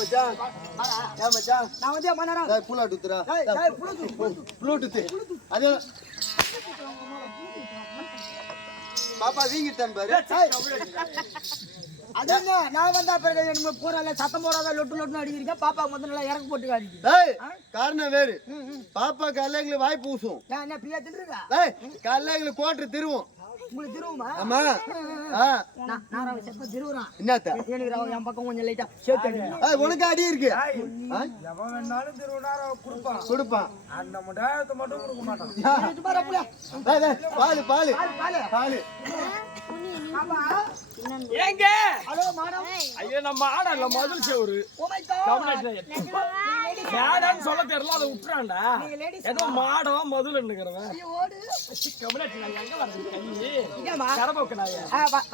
மச்சான் ஏன் மச்சான் நான் வந்து மன்னரா டேய் புளூட் உத்துறா டேய் புளூட் அது பாப்பா வீங்கிட்டான் பாரு அது என்ன நான் வந்தா பிறகு என்ன போறல சத்தம் போடாத லொட்டு லொட்டுன்னு அடிக்கிறீங்க பாப்பா வந்து நல்லா இறக்கு போட்டு காடிக்கு டேய் காரணம் வேறு பாப்பா காலையில எங்களுக்கு வாய் பூசும் நான் என்ன பியா தின்றுடா டேய் காலையில எங்களுக்கு கோட்டர் திருவும் உங்களுக்கு திருவுமா ஆமா நான் செப்ப திருவுறான் என்னத்த எனக்கு என் பக்கம் கொஞ்சம் லைட்டா சேர்த்து ஏய் உனக்கு அடி இருக்கு எவன் வேணாலும் திருவண்ணார கொடுப்பான் அந்த முடாயத்தை மட்டும் கொடுக்க மாட்டான் டேய் டேய் பால் பால் பால் ஏங்க ஹலோ மேடம் ஐயோ நம்ம ஆடல முதல் சேவரு ஓ மை காட் மேடம் சொல்ல தெரியல அதை விட்டுறான்டா ஏதோ மாடம் முதல்னுங்கிறவன் ஓடு கம்யூனிட்டி நான் எங்க வர்றது கை இங்கமா கரபோக்கு நாயே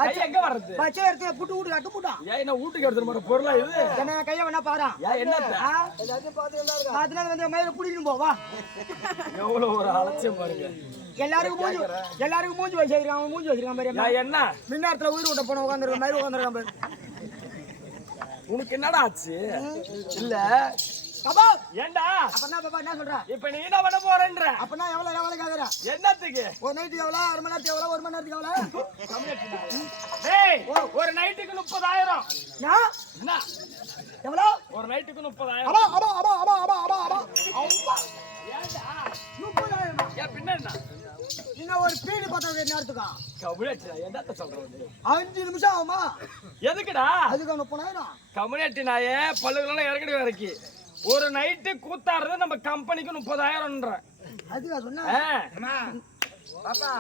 கை எங்க வர்றது பச்சை எடுத்து புட்டு ஊடு கட்டு புட்டா ஏய் என்ன வீட்டுக்கு எடுத்துற மாதிரி பொருளா இது என்ன கைய வேணா பாறா ஏய் என்னத்த எல்லாத்தையும் பாத்துட்டா இருக்க அதனால வந்து மயில புடிக்கிட்டு போ வா எவ்வளவு ஒரு அலட்சியம் பாருங்க எல்லாருக்கும் மூஞ்சி வச்சிருக்கான் அவன் மூஞ்சி வச்சிருக்கான் பாரு நான் என்ன மின்னாரத்துல உயிர் விட்ட போன உட்காந்துருக்க மயில உட்காந்துருக்கான் பாரு உனக்கு என்னடா ஆச்சு இல்ல பாபா ஏண்டா அப்பனா பாபா என்ன சொல்ற இப்ப நீ என்ன பண்ண போறன்ற அப்பனா எவ்வளவு கேக்குற என்னத்துக்கு ஒரு நைட் எவ்வளவு 1 மணி நேரத்துக்கு எவ்வளவு 1 மணி நேரத்துக்கு எவ்வளவு டேய் ஒரு நைட்டுக்கு 30000 என்ன எவ்வளவு ஒரு நைட்டுக்கு 30000 அபா அபா அபா அபா அபா அபா அபா அவ்வா ஏண்டா 30000 ஏன் பின்ன என்ன இன்னும் ஒரு பீடி பத்த நேரத்துக்கு கம்யூனிட்டி என்னத்த சொல்றது 5 நிமிஷம் ஆகுமா எதுக்குடா அதுக்கு 30000 கம்யூனிட்டி நாயே பல்லுகளெல்லாம் இறக்கடி வரைக்கும் ஒரு நைட்டு கூத்தாடுறது நம்ம கம்பெனிக்கு 30000ன்ற அதுக்கா சொன்ன பாப்பா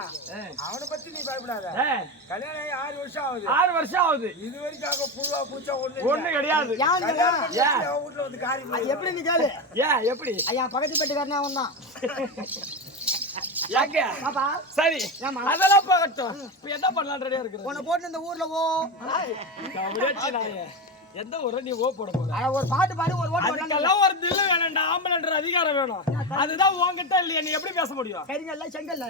அவனை பத்தி நீ பயப்படாத கல்யாணம் ஆகி 6 வருஷம் ஆகுது 6 வருஷம் ஆகுது இது வரைக்கும் புழுவா பூச்சா ஒண்ணு கிடையாது வீட்டுல வந்து காரி எப்படி நீ கேளு ஏன் எப்படி ஐயா பக்கத்து பெட்டுக்காரனே அவன் தான் யாக்க பாப்பா சரி அதெல்லாம் போகட்டும் இப்ப என்ன பண்ணலாம் ரெடியா இருக்கு உன்னை போட்டு இந்த ஊர்ல ஓ கம்யூனிட்டி நாயே எந்த ஊரை நீ ஓ போட போற ஒரு பாட்டு பாடு ஒரு ஓட்டு அதுக்கெல்லாம் ஒரு தில்லு வேணும்டா ஆம்பளன்ற அதிகாரம் வேணும் அதுதான் உன்கிட்ட இல்லையா நீ எப்படி பேச முடியும் கரிங்கல்ல செங்கல்ல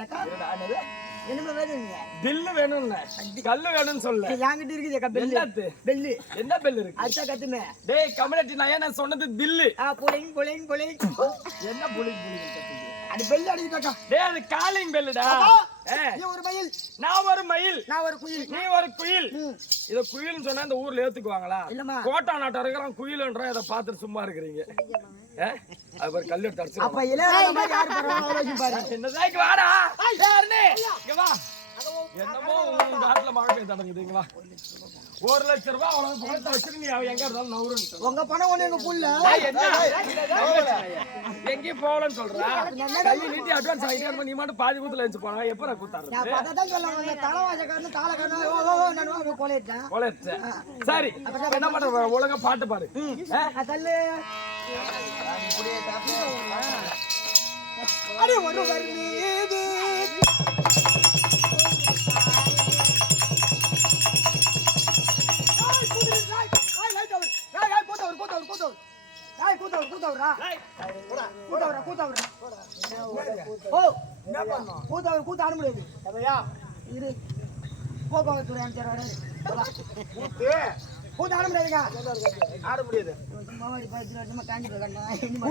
என்ன வேணுங்க தில்லு வேணும்னு கல்லு வேணும்னு சொல்ல என்கிட்ட இருக்குது பெல்லு பெல்லு என்ன பெல்லு இருக்கு அச்சா கத்துமே டேய் கம்யூனிட்டி நான் சொன்னது தில்லு புலிங் புலிங் புலிங் என்ன புலிங் புலிங் அது பெல் அடிக்கட்டா டேய் அது காலிங் பெல்லுடா நீ ஒரு மயில் நான் ஒரு மயில் நான் ஒரு குயில் நீ ஒரு குயில் இத குயில்னு சொன்னா இந்த ஊர்ல ஏத்துக்குவாங்களா கோட்டா நாட்டா இருக்கிறான் குயில்ன்ற இத பார்த்துட்டு சும்மா இருக்கிறீங்க அது ஒரு கல்லு எடுத்து அடிச்சு அப்ப இளையராஜா மாதிரி யார் பரவாயில்லை பாரு என்னதாக்கு வாடா யாருனே இங்க வா என்னமோ உங்க காட்டுல மழை பெய்ய தடங்குது இங்க வா 1 லட்சம் ரூபாய் அவனுக்கு பணத்தை வச்சிட்டு நீ எங்க இருந்தாலும் நவுறன்னு உங்க பணம் ஒண்ணு எங்க புள்ள எங்கேயும் போகலன்னு சொல்றா கை நீட்டி அட்வான்ஸ் ஆகிட்டு நீ மட்டும் பாதி கூத்துல வச்சு போனா எப்ப கூத்தாரு நான் பததான் சொல்ல தலைவாசக்காரன் தாளக்காரன் கொலைட்டேன் சரி என்ன பண்ற ஒழுங்கா பாட்டு பாடு தள்ளு அடி ஒருவர் மீது கூத்த ஆட முடியாது இரு போக்குவரத்து அமைச்சர் கூத்த ஆட முடியாதுங்க ஆட முடியாது காஞ்சி